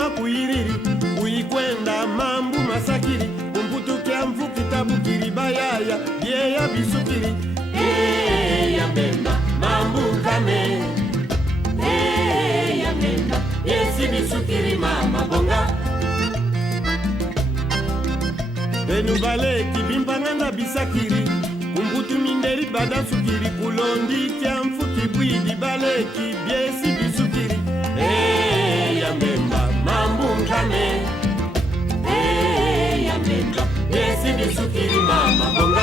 kuma kuiriri kuikwenda mambu masakiri kumputukia mfu kitabu kiribayaya yeya bisukiri ya bemba mambu kame ya bemba yesi bisukiri mama bonga benu bale kibimba nganda bisakiri kumputu minderi bada sukiri kulondi kia mfu kibwidi bale kibiesi bisukiri ya bemba mambu kame ya bemba yesi bisukiri mama bonga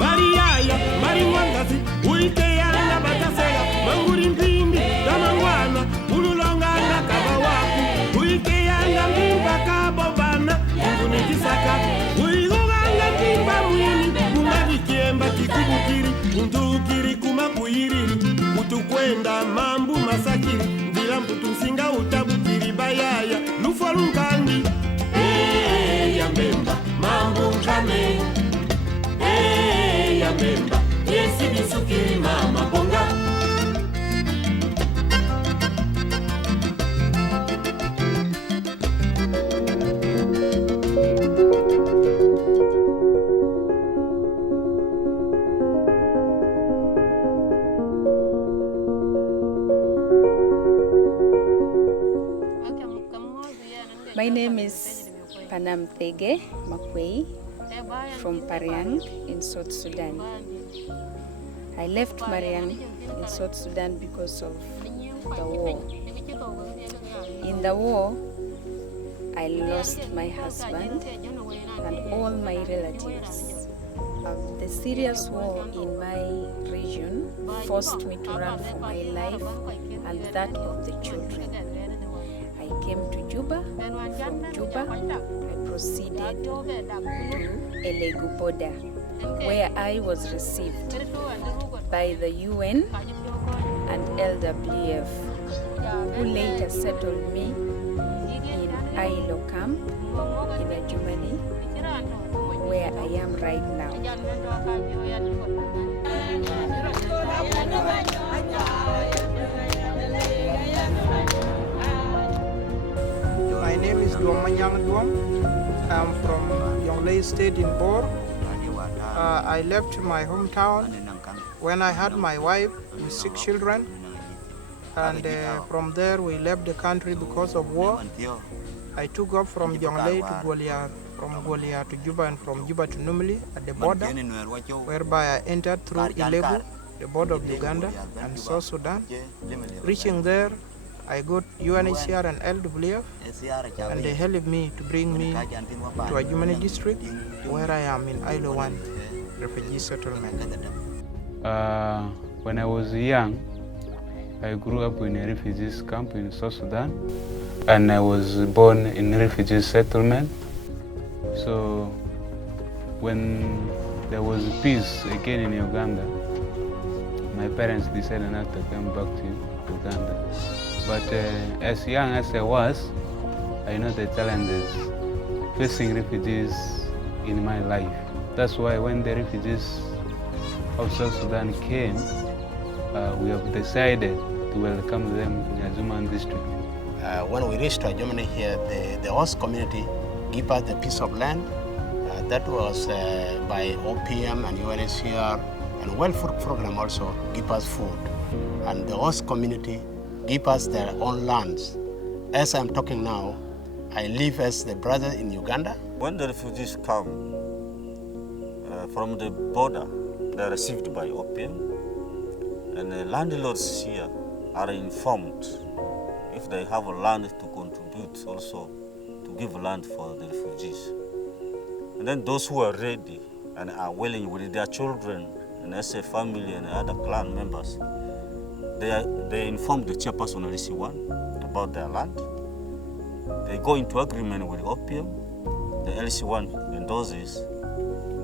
Mariaya, Mariwangazi, Uiteana, Batasela, Manguri Mpindi, Tamangwana, Ululongana, Kabawaku, Uiteana, Mimba, Kabobana, Ungunikisaka, Uigoganga, Timba, Mwini, Mungadi Kiemba, Kikubukiri, Untukiri, Kumakuiriri, Utukwenda, Mambu, Masakiri, Ndila Mputusinga, Utabukiri, Bayaya, Lufalungandi, Yambemba, Mambu, Kame, ya bemba yesi bisukiri mama bonga My name is Panamthege Makwei from Pariang in South Sudan. I left Pariang in South Sudan because of the war. In the war, I lost my husband and all my relatives. The serious war in my region forced me to run for my life and that of the children. I came to Juba. From Juba, I proceeded to LWF border, where I was received by the UN and LWF, who later settled me in ILO camp in Ajumani, where I am right now. My name is Duamanyang Duam. I'm from Yonglei State in Bor. I left my hometown when I had my wife with 6 children. And from there we left the country because of war. I took off from Yonglei to Gwalior, from Gwalior to Juba, and from Juba to Numili at the border, whereby I entered through Ilebu, the border of Uganda and South Sudan. Reaching there, I got UNHCR and LWF, and they helped me to bring me to Ajumani district, where I am in ILO 1 refugee settlement. When I was young, I grew up in a refugee camp in South Sudan, and I was born in a refugee settlement. So when there was peace again in Uganda, my parents decided not to come back to Uganda. But as young as I was, I know the challenges facing refugees in my life. That's why when the refugees of South Sudan came, we have decided to welcome them in Ajumani district. When we reached Ajumani here, the host community gave us the piece of land. That was by OPM and UNHCR, and World Food Program also give us food. And the host community give us their own lands. As I'm talking now, I live as the brother in Uganda. When the refugees come from the border, they are received by OPM, and the landlords here are informed if they have a land to contribute also to give land for the refugees. And then those who are ready and are willing with their children and as a family and other clan members, they inform the chairperson of LC1 about their land. They go into agreement with OPM, the LC1 endorses,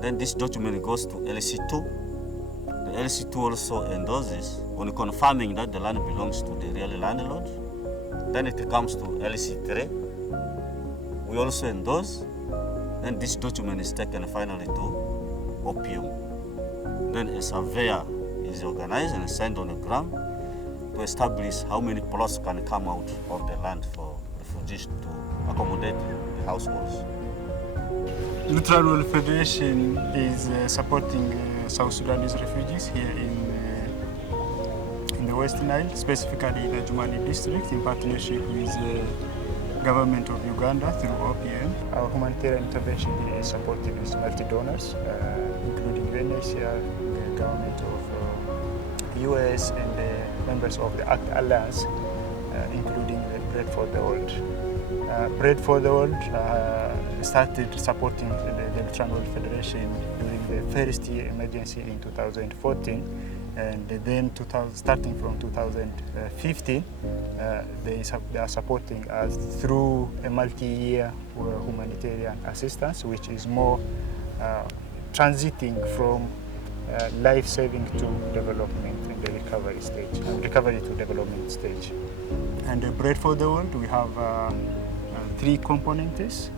then this document goes to LC2. The LC2 also endorses on confirming that the land belongs to the real landlord. Then it comes to LC3. We also endorse, then this document is taken finally to OPM. Then a surveyor is organized and sent on the ground to establish how many plots can come out of the land for refugees to accommodate the households. LWF Federation is supporting South Sudanese refugees here in the West Nile, specifically in the Ajumani district, in partnership with the government of Uganda through OPM. Our humanitarian intervention here is supported with multi-donors, including UNHCR, the government of the US, and the members of the ACT Alliance, including the Bread for the World. Bread for the World started supporting the LWF Federation during the first year emergency in 2014, and then starting from 2015, they are supporting us through a multi-year humanitarian assistance, which is more transiting from life-saving to development and the recovery stage, recovery to development stage. And the Bread for the World, we have 3 components: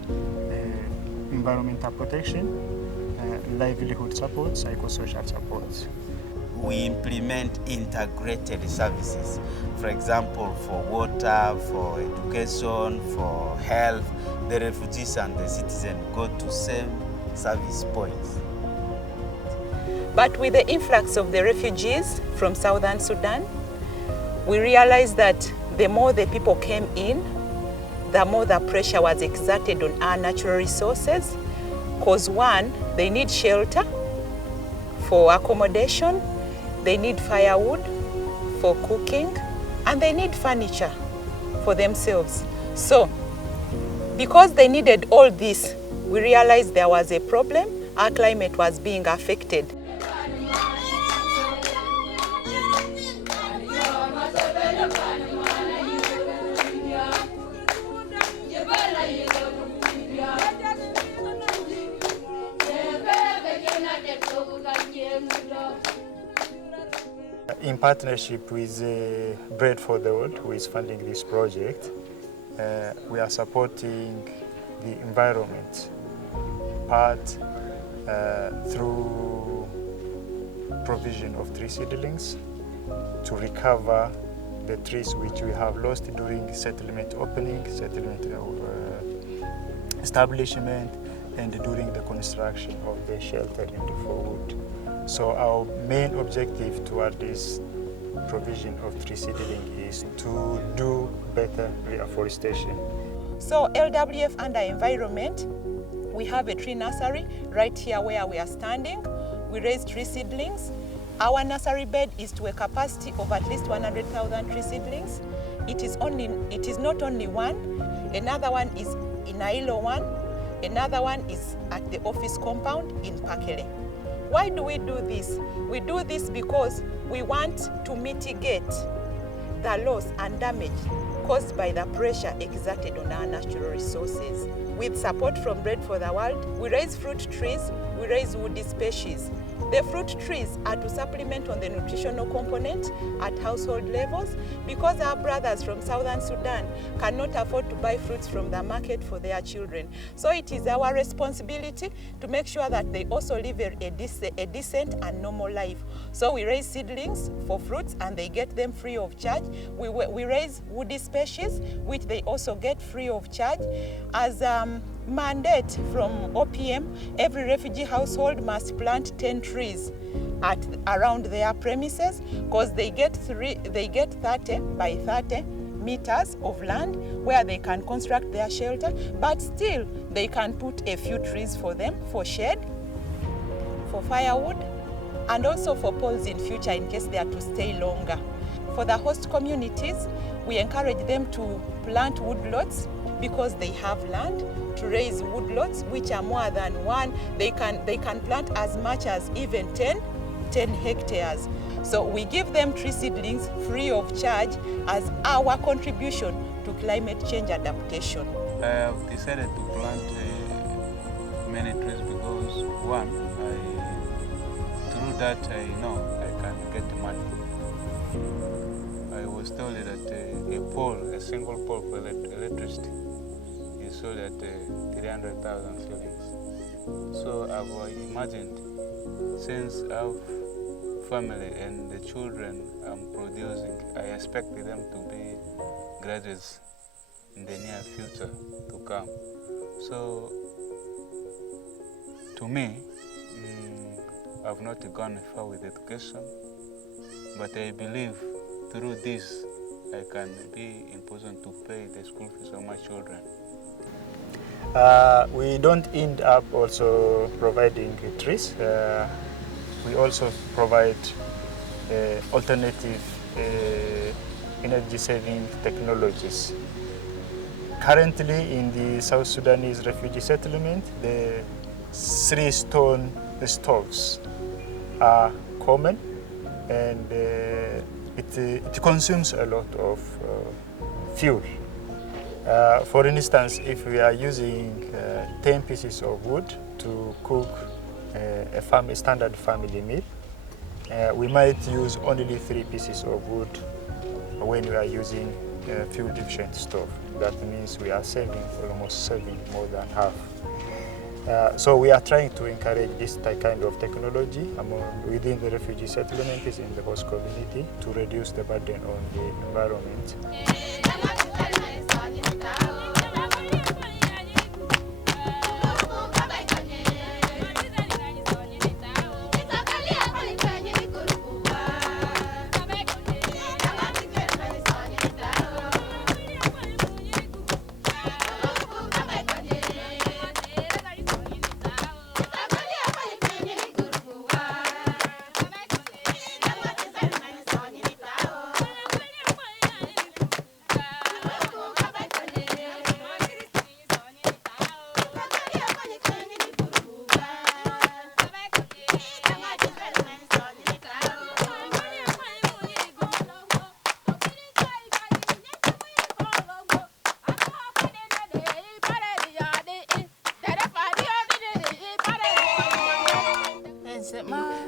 environmental protection, livelihood support, psychosocial support. We implement integrated services, for example, for water, for education, for health. The refugees and the citizens go to same service points. But with the influx of the refugees from southern Sudan, we realized that the more the people came in, the more the pressure was exerted on our natural resources, because one, they need shelter for accommodation, they need firewood for cooking, and they need furniture for themselves. So, because they needed all this, we realized there was a problem. Our climate was being affected. In partnership with Bread for the World, who is funding this project, we are supporting the environment part through provision of tree seedlings to recover the trees which we have lost during settlement opening, settlement establishment, and during the construction of the shelter and the food. So our main objective toward this provision of tree seedling is to do better reforestation. So LWF under environment, we have a tree nursery right here where we are standing. We raise tree seedlings. Our nursery bed is to a capacity of at least 100,000 tree seedlings. It is not only one. Another one is in Ailo 1. Another one is at the office compound in Pakele. Why do we do this? We do this because we want to mitigate the loss and damage caused by the pressure exerted on our natural resources. With support from Bread for the World, we raise fruit trees, we raise woody species. The fruit trees are to supplement on the nutritional component at household levels because our brothers from southern Sudan cannot afford to buy fruits from the market for their children. So it is our responsibility to make sure that they also live a decent and normal life. So we raise seedlings for fruits and they get them free of charge. We raise woody species which they also get free of charge. As mandate from OPM, every refugee household must plant 10 trees around their premises because they get 30 by 30 meters of land where they can construct their shelter, but still they can put a few trees for them for shade, for firewood, and also for poles in future in case they are to stay longer. For the host communities, we encourage them to plant woodlots because they have land to raise woodlots which are more than one. They can plant as much as even 10 hectares. So we give them tree seedlings free of charge as our contribution to climate change adaptation. I have decided to plant many trees because one, through that I know I can get money. I was told that a single pole for electricity is sold at 300,000 shillings. So I've imagined, since I've family and the children I'm producing, I expect them to be graduates in the near future to come. So, to me, I've not gone far with education, but I believe through this I can be in position to pay the school fees of my children. We don't end up also providing trees. We also provide alternative energy-saving technologies. Currently in the South Sudanese refugee settlement, the 3-stone stoves are common, and it consumes a lot of fuel. For instance, if we are using 10 pieces of wood to cook a standard family meal, we might use only 3 pieces of wood when we are using a fuel-efficient stove. That means we are almost saving more than half. So we are trying to encourage this kind of technology within the refugee settlements in the host community to reduce the burden on the environment.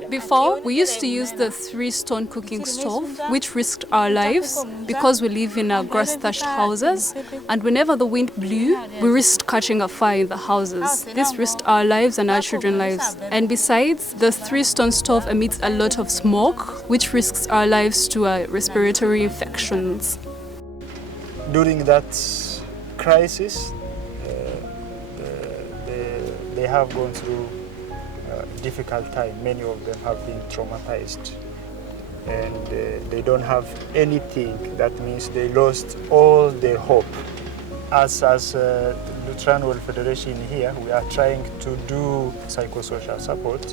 Before, we used to use the 3-stone cooking stove, which risked our lives because we live in our grass-thatched houses, and whenever the wind blew, we risked catching a fire in the houses. This risked our lives and our children's lives. And besides, the 3-stone stove emits a lot of smoke, which risks our lives to respiratory infections. During that crisis, they have gone through difficult time. Many of them have been traumatized, and they don't have anything. That means they lost all their hope. As Lutheran World Federation here, we are trying to do psychosocial support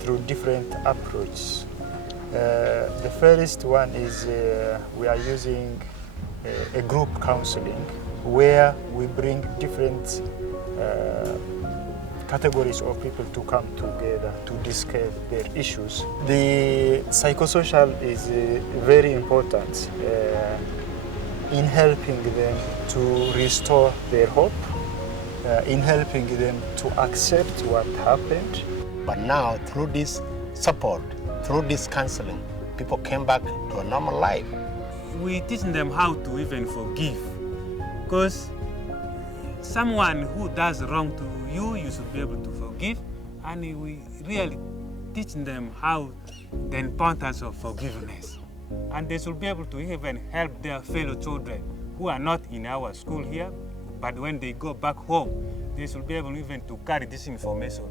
through different approaches. The first one is we are using a group counseling where we bring different categories of people to come together to discuss their issues. The psychosocial is very important in helping them to restore their hope, in helping them to accept what happened. But now, through this support, through this counseling, people came back to a normal life. We teach them how to even forgive, because someone who does wrong to you, you should be able to forgive, and we really teach them how the importance of forgiveness. And they should be able to even help their fellow children who are not in our school here, but when they go back home, they should be able even to carry this information.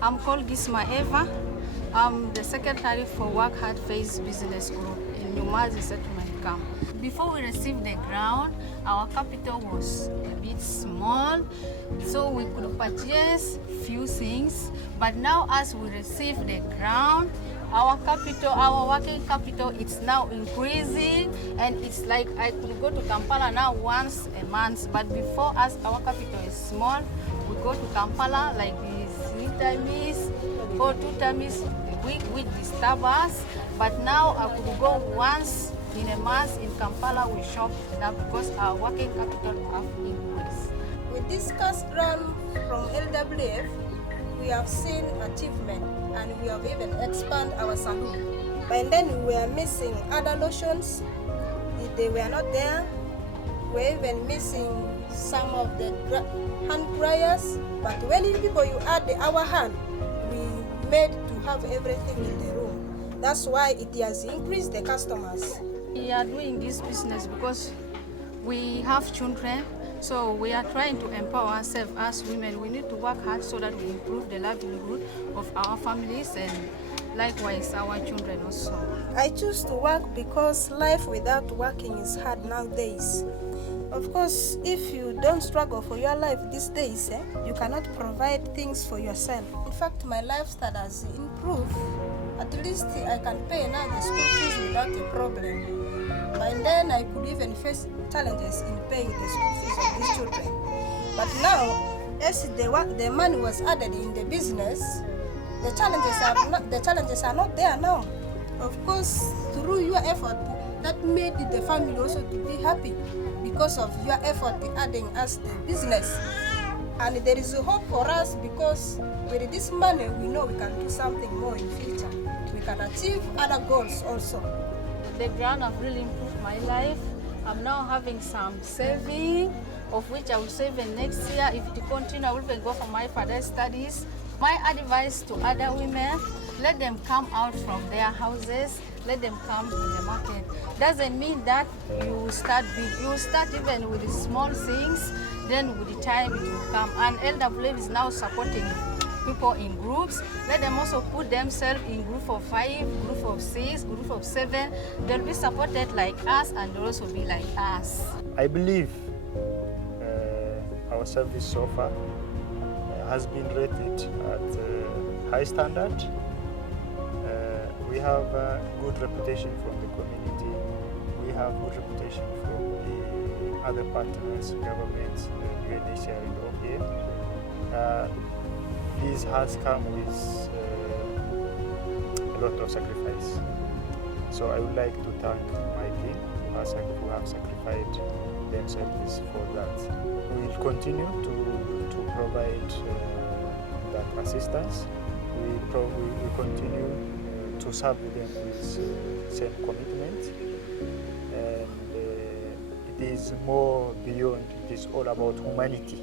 I'm called Gisma Eva. I'm the secretary for Work Hard Phase Business Group in Nyumazi Settlement Camp. Before we received the ground, our capital was a bit small, so we could purchase few things. But now as we receive the ground, our capital, our working capital, it's now increasing, and it's like I could go to Kampala now once a month. But before, as our capital is small, we go to Kampala like 3 times or 2 times a week, which disturb us. But now I could go once in a month in Kampala. We shop now because our working capital have increased. With this cash grant from LWF, we have seen achievement, and we have even expanded our saloon. But then we were missing other lotions. They were not there. We were even missing some of the hand dryers. But when you people you add our hand, we made to have everything in the room. That's why it has increased the customers. We are doing this business because we have children, so we are trying to empower ourselves as women. We need to work hard so that we improve the livelihood of our families and likewise our children also. I choose to work because life without working is hard nowadays. Of course, if you don't struggle for your life these days, you cannot provide things for yourself. In fact, my lifestyle has improved. At least I can pay now the school fees without a problem. By then, I could even face challenges in paying the school fees of these children. But now, as the money was added in the business, the challenges are not there now. Of course, through your effort, that made the family also to be happy because of your effort in adding us the business. And there is a hope for us because with this money, we know we can do something more in future. We can achieve other goals also. The grant have really improved my life. I'm now having some saving, of which I will save in next year. If it continue, I will even go for my further studies. My advice to other women, let them come out from their houses, let them come in the market. Doesn't mean that you start big. You start even with the small things, then with the time it will come. And LWF is now supporting people in groups. Let them also put themselves in group of 5, group of 6, group of 7. They'll be supported like us and they'll also be like us. I believe our service so far has been rated at high standard. We have a good reputation from the community. We have good reputation from the other partners, governments, UNHCR and OPM. This has come with a lot of sacrifice. So I would like to thank my team who have sacrificed themselves for that. We will continue to provide that assistance. We continue to serve them with same commitment. And it is more beyond, it is all about humanity.